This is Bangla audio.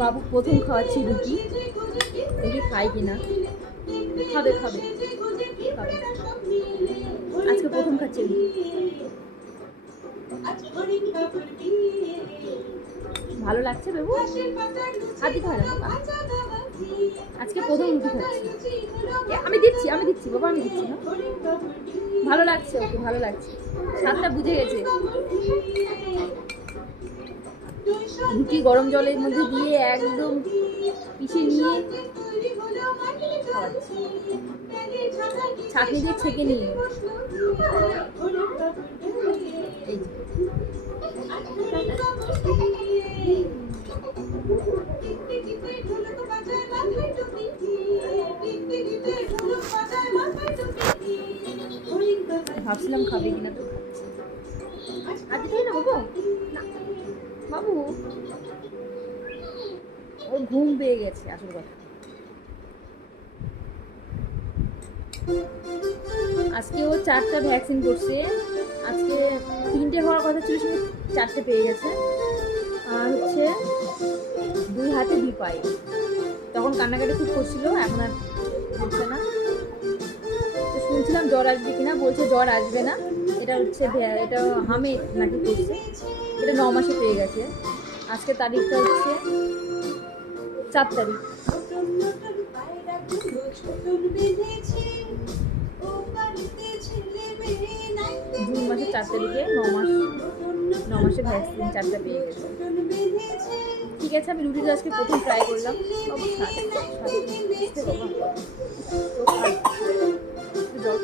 বাবু প্রথম খাওয়াচ্ছি রুটি, দেখি খাই কিনা। খাবে খাবে খাবে, আজকে প্রথম খাচ্ছি রুটি। ভালো লাগছে বেবু? হাতি খায় না বাবা, আজকে প্রথম রুটি খাচ্ছি। আমি দিচ্ছি বাবা, আমি দিচ্ছি না। ভালো লাগছে ওকে, ভালো লাগছে, স্বাদটা বুঝে গেছে। রুটি গরম জলের মধ্যে দিয়ে একদম পিষে নিয়ে খাওয়াচ্ছি, ছাঁকনি দিয়ে ছেঁকে নিয়ে। এই ভাবছিলাম খাবে কিনা, তো আজকে খাই না বাবু, না বাবু ওর ঘুম পেয়ে গেছে আসল কথা। আজকে ও 4টা ভ্যাকসিন করছে, আজকে 3টে হওয়ার কথা ছিল, সে 4টে পেয়ে গেছে। আর হচ্ছে 2 হাতে 2 পায়ে। তখন কান্নাকাটি খুব করছিল, এখন আর হচ্ছে না। তো শুনছিলাম জ্বর আসবে কিনা, বলছে জ্বর আসবে না। এটা হচ্ছে এটা হামে নাকি করছে, এটা 9 মাসে পেয়ে গেছে। আজকে তারিখটা হচ্ছে 4 তারিখ। জুন মাসের 4 তারিখে 9 মাসে ভ্যাকসিন 4টা পেয়ে গেছে। ঠিক আছে, আমি রুটিটা আজকে প্রথম ট্রাই করলাম। বাবু জল